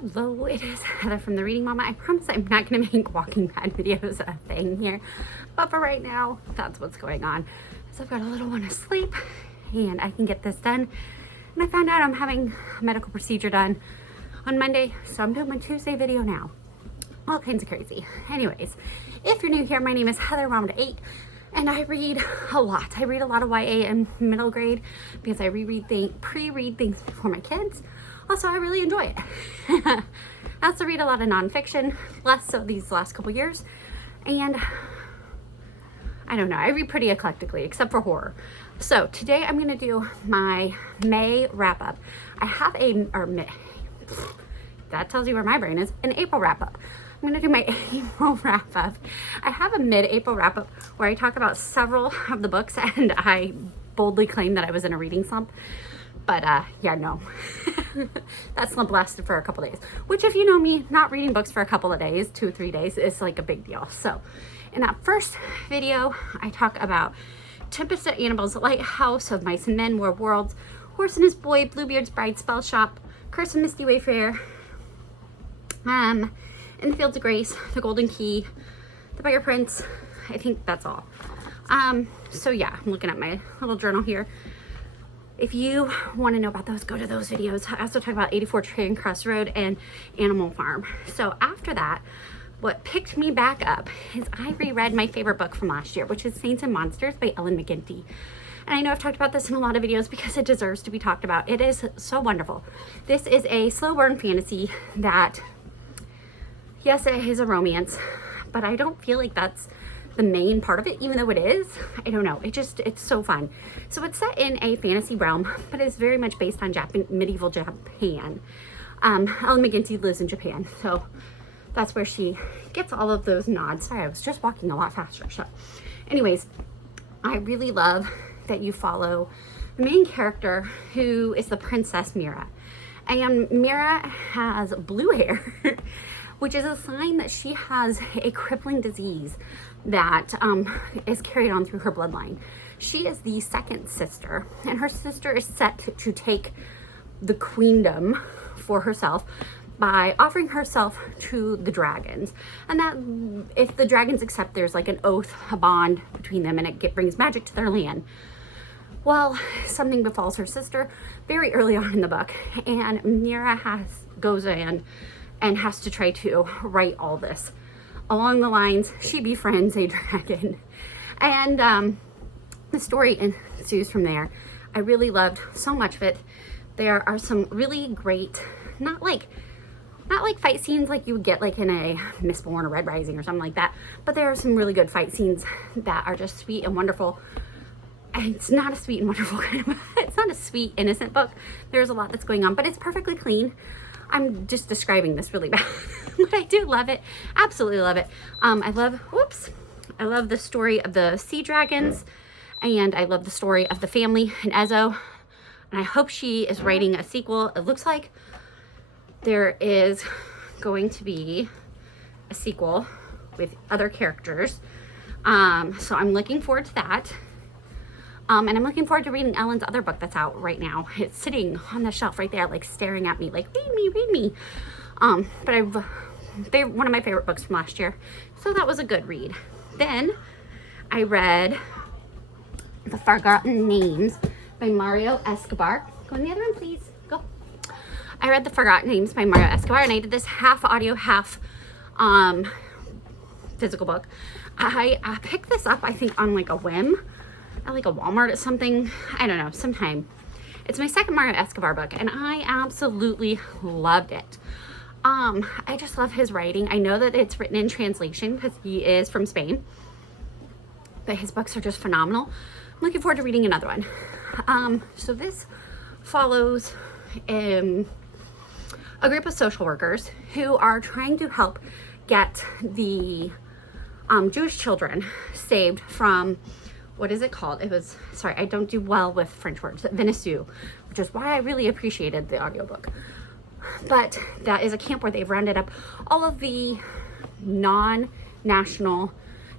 Hello, it is Heather from The Reading Mama. I promise I'm not going to make Walking Pad videos a thing here, but for right now, that's what's going on. So I've got a little one asleep and I can get this done. And I found out I'm having a medical procedure done on Monday, so I'm doing my Tuesday video now. All kinds of crazy. Anyways, if you're new here, my name is Heather, mom to 8, and I read a lot. I read a lot of YA in middle grade because I pre-read things for my kids. Also, I really enjoy it. I also read a lot of nonfiction, less so these last couple years, and I don't know, I read pretty eclectically, except for horror. So today I'm gonna do my May wrap-up. I have that tells you where my brain is, an April wrap-up. I'm gonna do my April wrap-up. I have a mid-April wrap-up where I talk about several of the books, and I boldly claim that I was in a reading slump. But yeah, no, that slump lasted for a couple days, which if you know me, not reading books for a couple of days, 2 or 3 days, is like a big deal. So in that first video, I talk about Tempest at Annabelle's Lighthouse, Of Mice and Men, War Worlds, Horse and His Boy, Bluebeard's Bride, Spell Shop, Curse and Misty Wayfarer, In the Fields of Grace, The Golden Key, The Beggar Prince. I think that's all. So yeah, I'm looking at my little journal here. If you want to know about those, go to those videos. I also talk about 84 Charing Cross Road and Animal Farm. So after that, what picked me back up is I reread my favorite book from last year, which is Saints and Monsters by Ellen McGinty. And I know I've talked about this in a lot of videos because it deserves to be talked about. It is so wonderful. This is a slow burn fantasy that, yes, it is a romance, but I don't feel like that's the main part of it, even though it is. I don't know, it's so fun. So it's set in a fantasy realm, but it's very much based on medieval Japan. Ellen McGinty lives in Japan, so that's where she gets all of those nods. Sorry, I was just walking a lot faster. So anyways, I really love that you follow the main character, who is the Princess Mira. And Mira has blue hair, which is a sign that she has a crippling disease that is carried on through her bloodline. She is the second sister, and her sister is set to take the queendom for herself by offering herself to the dragons. And that if the dragons accept, there's like an oath, a bond between them, and it brings magic to their land. Well, something befalls her sister very early on in the book, and Mira goes in and has to try to right all this. Along the lines, she befriends a dragon, and the story ensues from there. I really loved so much of it. There are some really great, not like fight scenes like you would get like in a Mistborn or Red Rising or something like that, but there are some really good fight scenes that are just sweet and wonderful. And it's not a sweet and wonderful kind of, it's not a sweet, innocent book. There's a lot that's going on, but it's perfectly clean. I'm just describing this really bad, but I do love it. Absolutely love it. I love the story of the sea dragons, and I love the story of the family and Ezo, and I hope she is writing a sequel. It looks like there is going to be a sequel with other characters. So I'm looking forward to that. And I'm looking forward to reading Ellen's other book that's out right now. It's sitting on the shelf right there, like staring at me, like, read me. But one of my favorite books from last year. So that was a good read. Then I read The Forgotten Names by Mario Escobar. Go in the other one, please. Go. I read The Forgotten Names by Mario Escobar, and I did this half audio, half physical book. I picked this up, I think, on like a whim. At like a Walmart or something, I don't know, sometime. It's my second Mario Escobar book, and I absolutely loved it. I just love his writing. I know that it's written in translation because he is from Spain, but his books are just phenomenal. I'm looking forward to reading another one. So this follows a group of social workers who are trying to help get the Jewish children saved from, what is it called? Sorry, I don't do well with French words. Venezuela, which is why I really appreciated the audiobook. But that is a camp where they've rounded up all of the non-national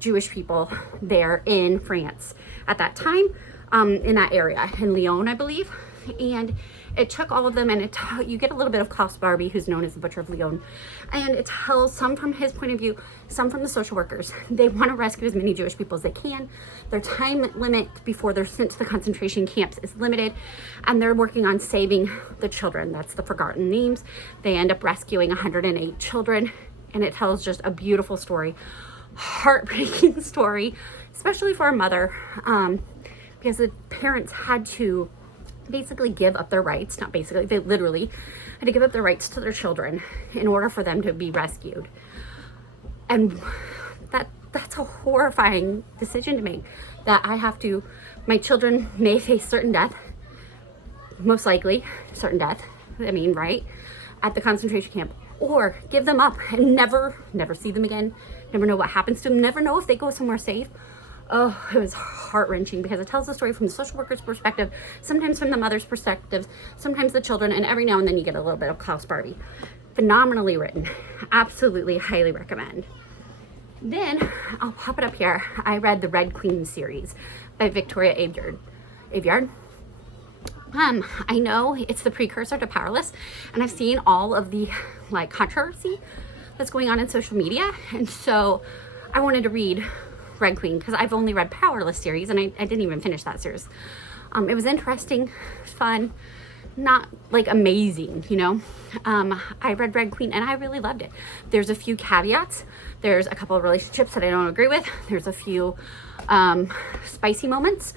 Jewish people there in France at that time, in that area, in Lyon, I believe. And it took all of them, and you get a little bit of Klaus Barbie, who's known as the Butcher of Lyon, and it tells some from his point of view, some from the social workers. They want to rescue as many Jewish people as they can. Their time limit before they're sent to the concentration camps is limited, and they're working on saving the children. That's the forgotten names. They end up rescuing 108 children, and it tells just a beautiful story, heartbreaking story, especially for a mother, because the parents had to basically give up their rights. Not basically, they literally had to give up their rights to their children in order for them to be rescued. And that's a horrifying decision to make, that my children may face certain death, most likely certain death, right, at the concentration camp, or give them up and never see them again, never know what happens to them, never know if they go somewhere safe. Oh, it was heart-wrenching, because it tells the story from the social worker's perspective, sometimes from the mother's perspective, sometimes the children, and every now and then you get a little bit of Klaus Barbie. Phenomenally written. Absolutely highly recommend. Then, I'll pop it up here. I read the Red Queen series by Victoria Aveyard. I know it's the precursor to Powerless, and I've seen all of the controversy that's going on in social media, and so I wanted to read Red Queen, because I've only read Powerless series, and I didn't even finish that series. It was interesting, fun, not amazing, I read Red Queen and I really loved it. There's a few caveats. There's a couple of relationships that I don't agree with. There's a few spicy moments.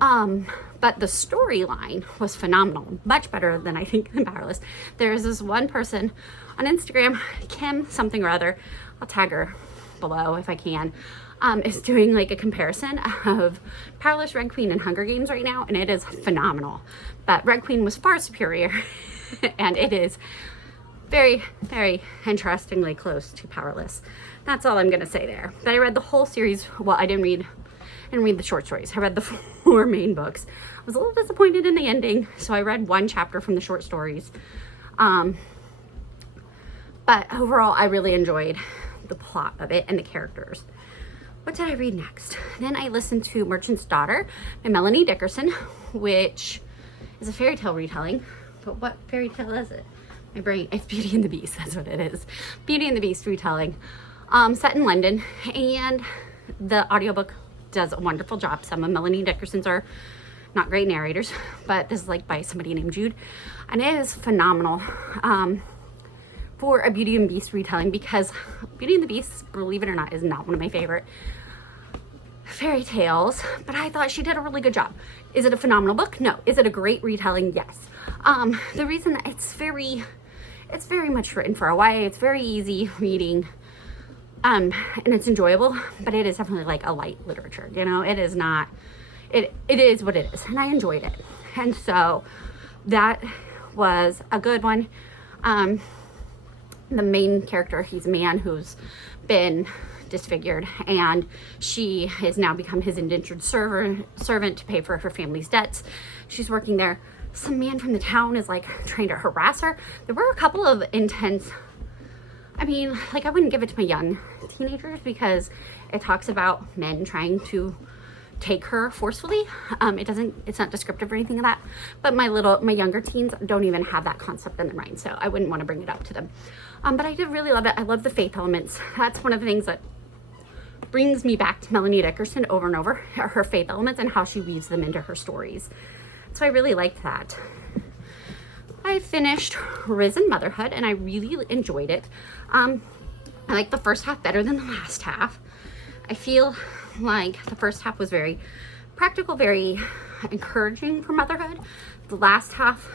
But the storyline was phenomenal, much better than I think than Powerless. There's this one person on Instagram, Kim something or other, I'll tag her below if I can, is doing a comparison of Powerless, Red Queen, and Hunger Games right now, and it is phenomenal. But Red Queen was far superior, and it is very, very interestingly close to Powerless. That's all I'm gonna say there. But I read the whole series. Well, I didn't read the short stories. I read the 4 main books. I was a little disappointed in the ending, so I read 1 chapter from the short stories. But overall, I really enjoyed the plot of it and the characters. What did I read next? Then I listened to Merchant's Daughter by Melanie Dickerson, which is a fairy tale retelling. But what fairy tale is it? My brain, it's Beauty and the Beast, that's what it is. Beauty and the Beast retelling, set in London, and the audiobook does a wonderful job. Some of Melanie Dickerson's are not great narrators, but this is by somebody named Jude, and it is phenomenal for a Beauty and the Beast retelling, because Beauty and the Beast, believe it or not, is not one of my favorite fairy tales, but I thought she did a really good job. Is it a phenomenal book? No. Is it a great retelling? Yes. The reason that it's very much written for a YA. It's very easy reading, and it's enjoyable, but it is definitely a light literature. It is not. It is what it is, and I enjoyed it, and so that was a good one. The main character, he's a man who's been disfigured, and she has now become his indentured servant to pay for her family's debts. She's working there. Some man from the town is trying to harass her. There were a couple of intense, I wouldn't give it to my young teenagers, because it talks about men trying to take her forcefully. It's not descriptive or anything of that, but my younger teens don't even have that concept in their mind, so I wouldn't want to bring it up to them. But I did really love it. I love the faith elements. That's one of the things that brings me back to Melanie Dickerson over and over, her faith elements and how she weaves them into her stories. So I really liked that. I finished Risen Motherhood, and I really enjoyed it. I like the first half better than the last half. I feel like the first half was very practical, very encouraging for motherhood. The last half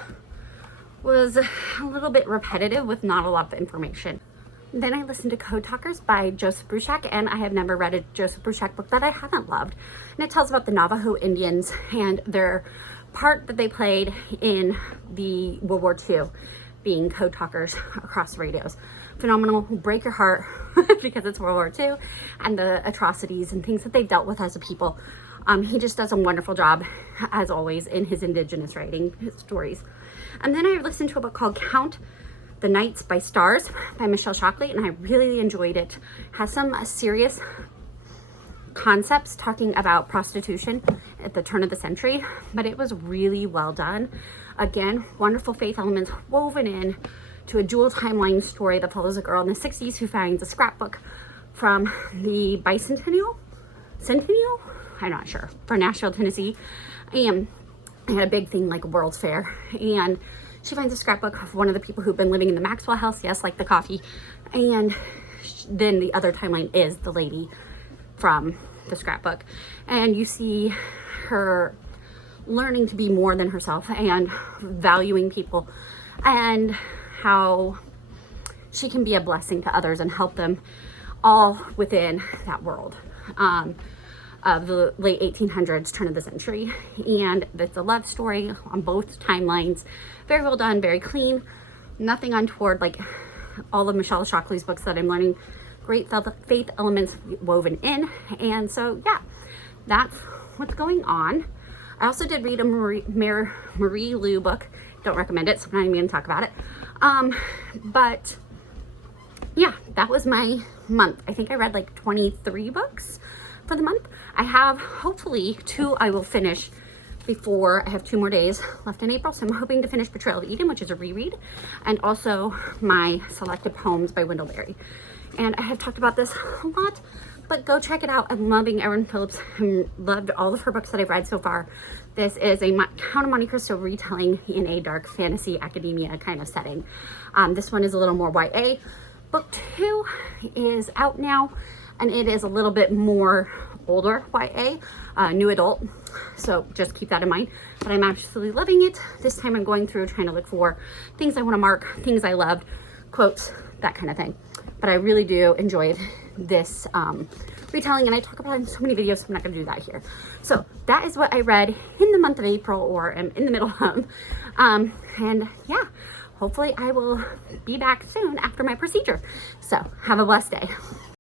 was a little bit repetitive with not a lot of information. Then I listened to Code Talkers by Joseph Bruchac, and I have never read a Joseph Bruchac book that I haven't loved. And it tells about the Navajo Indians and their part that they played in the World War II, being code talkers across the radios. Phenomenal, break your heart because it's World War II and the atrocities and things that they've dealt with as a people. He just does a wonderful job, as always, in his indigenous writing, his stories. And then I listened to a book called Count the Nights by Stars by Michelle Shockley, and I really enjoyed it. It has some serious concepts talking about prostitution at the turn of the century, but it was really well done. Again, wonderful faith elements woven in to a dual timeline story that follows a girl in the 60s who finds a scrapbook from the Centennial? I'm not sure, for Nashville, Tennessee. And I had a big thing like a World's Fair. And she finds a scrapbook of one of the people who've been living in the Maxwell house, yes, like the coffee. And then the other timeline is the lady from the scrapbook. And you see her learning to be more than herself and valuing people, and how she can be a blessing to others and help them all within that world of the late 1800s, turn of the century. And it's a love story on both timelines. Very well done, very clean, nothing untoward like all of Michelle Shockley's books that I'm learning. Great faith elements woven in. And so yeah, that's what's going on. I also did read a Marie Lu book. Don't recommend it, so I'm not even going to talk about it. But yeah, that was my month. I think I read like 23 books for the month. I have hopefully 2 I will finish before I have 2 more days left in April. So I'm hoping to finish Betrayal of Eden, which is a reread, and also my Selected Poems by Wendell Berry. And I have talked about this a lot, but go check it out. I'm loving Erin Phillips. I loved all of her books that I've read so far. This is a Count of Monte Cristo retelling in a dark fantasy academia kind of setting. This one is a little more YA. Book 2 is out now, and it is a little bit more older YA, new adult. So just keep that in mind. But I'm absolutely loving it. This time I'm going through trying to look for things I want to mark, things I loved, quotes, that kind of thing. But I really do enjoy this retelling, and I talk about it in so many videos, so I'm not going to do that here. So that is what I read in the month of April, or am in the middle of. And yeah, hopefully I will be back soon after my procedure. So have a blessed day.